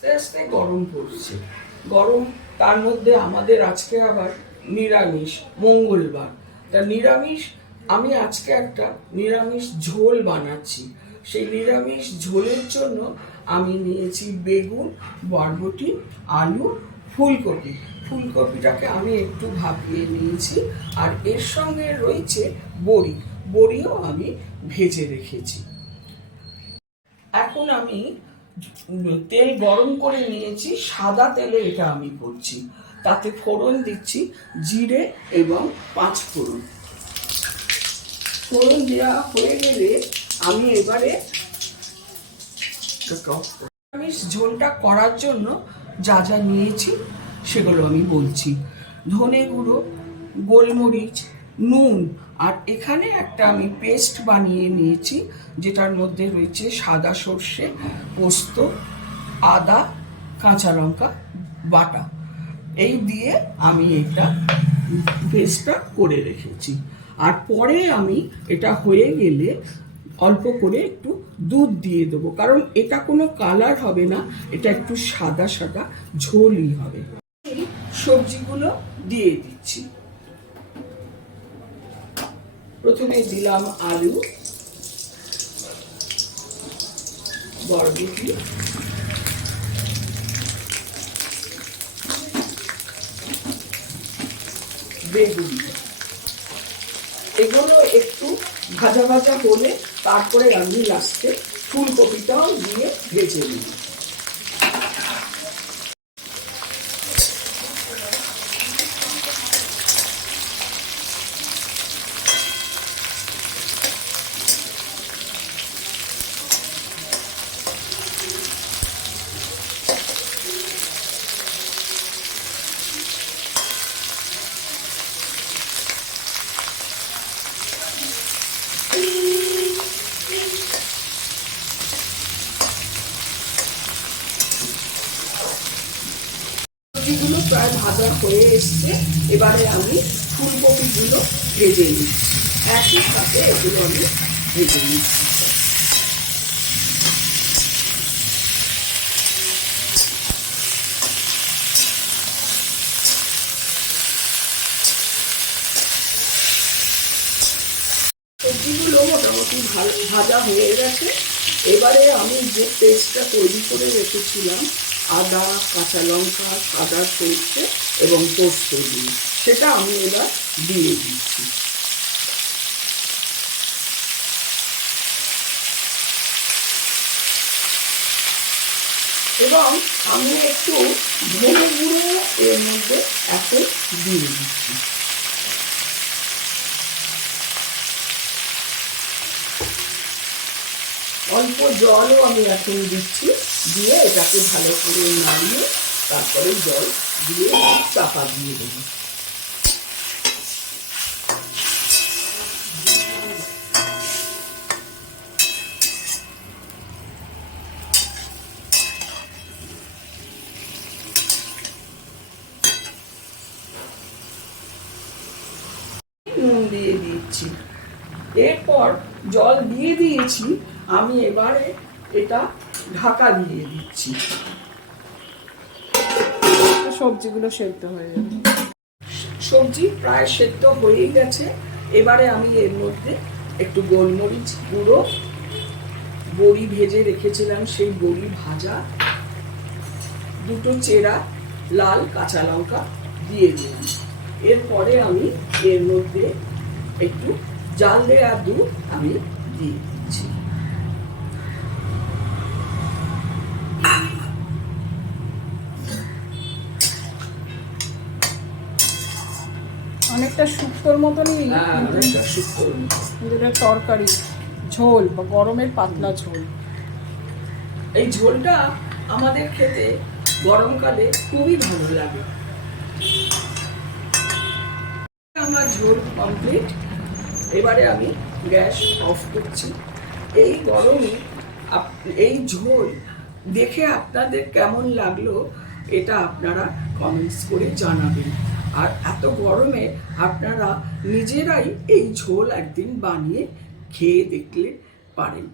আস্তে আস্তে গরম পড়ছে। গরম, তার মধ্যে আমাদের আজকে আবার নিরামিষ, মঙ্গলবার। তা নিরামিষ, আমি আজকে একটা নিরামিষ ঝোল বানাচ্ছি। সেই নিরামিষ ঝোলের জন্য আমি নিয়েছি বেগুন, বরবটি, আলু, ফুলকপি। ফুলকপিটাকে আমি একটু ভাপিয়ে নিয়েছি, আর এর সঙ্গে রয়েছে বড়ি। বড়িও আমি ভেজে রেখেছি। এখন আমি তেল গরম করে নিয়েছি, সাদা তেলে এটা আমি করছি। তাতে ফোড়ন দিচ্ছি জিরে এবং 5 ফোড়ন। ফোড়ন দেওয়া হয়ে গেলে আমি এবারে নিরামিষ ঝোলটা করার জন্য যা যা নিয়েছি সেগুলো আমি বলছি। ধনে গুঁড়ো, গোলমরিচ, নুন, আর এখানে একটা আমি পেস্ট বানিয়ে নিয়েছি, যেটার মধ্যে রয়েছে সাদা সর্ষে, পোস্ত, আদা, কাঁচা লঙ্কা বাটা। এই দিয়ে আমি এটা পেস্টটা করে রেখেছি। আর পরে আমি এটা হয়ে গেলে অল্প করে একটু দুধ দিয়ে দেবো, কারণ এটা কোনো কালার হবে না, এটা একটু সাদা সাদা ঝোলই হবে। সবজিগুলো দিয়ে দিচ্ছি। প্রথমে দিলাম আলু, বরবটি, বেগুন। এগুলো একটু ভাজা ভাজা হলে তারপরে আমি লাস্টে ফুলকপিটাও দিয়ে ভেজে নিই। সবজিগুলো প্রায় ভাজা হয়ে এসছে, এবারে আমি ফুলকপিগুলো ভেজে নিচ্ছি। একই সাথে এগুলো আমি ভেজে নিচ্ছি। সবজিগুলো মোটামুটি ভাজা হয়ে গেছে। এবারে আমি যে পেস্টটা তৈরি করে রেখেছিলাম আদা, কাঁচা লঙ্কা, সাদা সর্ষে এবং পোস্ত দিয়ে, সেটা আমি এবার দিয়ে দিচ্ছি। এবং আমি একটু ধনে গুঁড়ো এর মধ্যে এখন দিয়ে দিচ্ছি। অল্প জলও আমি এখন দিচ্ছি, দিয়ে এটাকে ভালো করে নাড়িয়ে তারপরে জল দিয়ে চাপা দিয়ে দেবো। নুন দিয়ে দিচ্ছি। এরপর জল দিয়ে দিয়েছি, আমি এবারে এটা ঢাকা দিয়ে দিচ্ছি। সবজিগুলো সেদ্ধ হয়ে যাবে। সবজি প্রায় সেদ্ধ হয়ে গেছে। এবারে আমি এর মধ্যে একটু গোলমরিচ গুঁড়ো, বড়ি ভেজে রেখেছিলাম সেই বড়ি ভাজা, দুটো চেরা লাল কাঁচা লঙ্কা দিয়ে দিলাম। এরপরে আমি এর মধ্যে একটু জাল দেওয়া দুধ আমি দিয়ে দিচ্ছি। অনেকটা শুক্তোর মতনই, তরকারি ঝোল বা গরমের পাতলা ঝোল। এই ঝোলটা আমাদের খেতে গরমকালে খুবই ভালো লাগে। আমার ঝোল কমপ্লিট। এবারে আমি গ্যাস অফ করছি। এই গরমে এই ঝোল দেখে আপনাদের কেমন লাগলো এটা আপনারা কমেন্টস করে জানাবেন। আর এত গরমে আপনারা নিজেরাই এই ঝোল একদিন বানিয়ে খেয়ে দেখলে পারেন।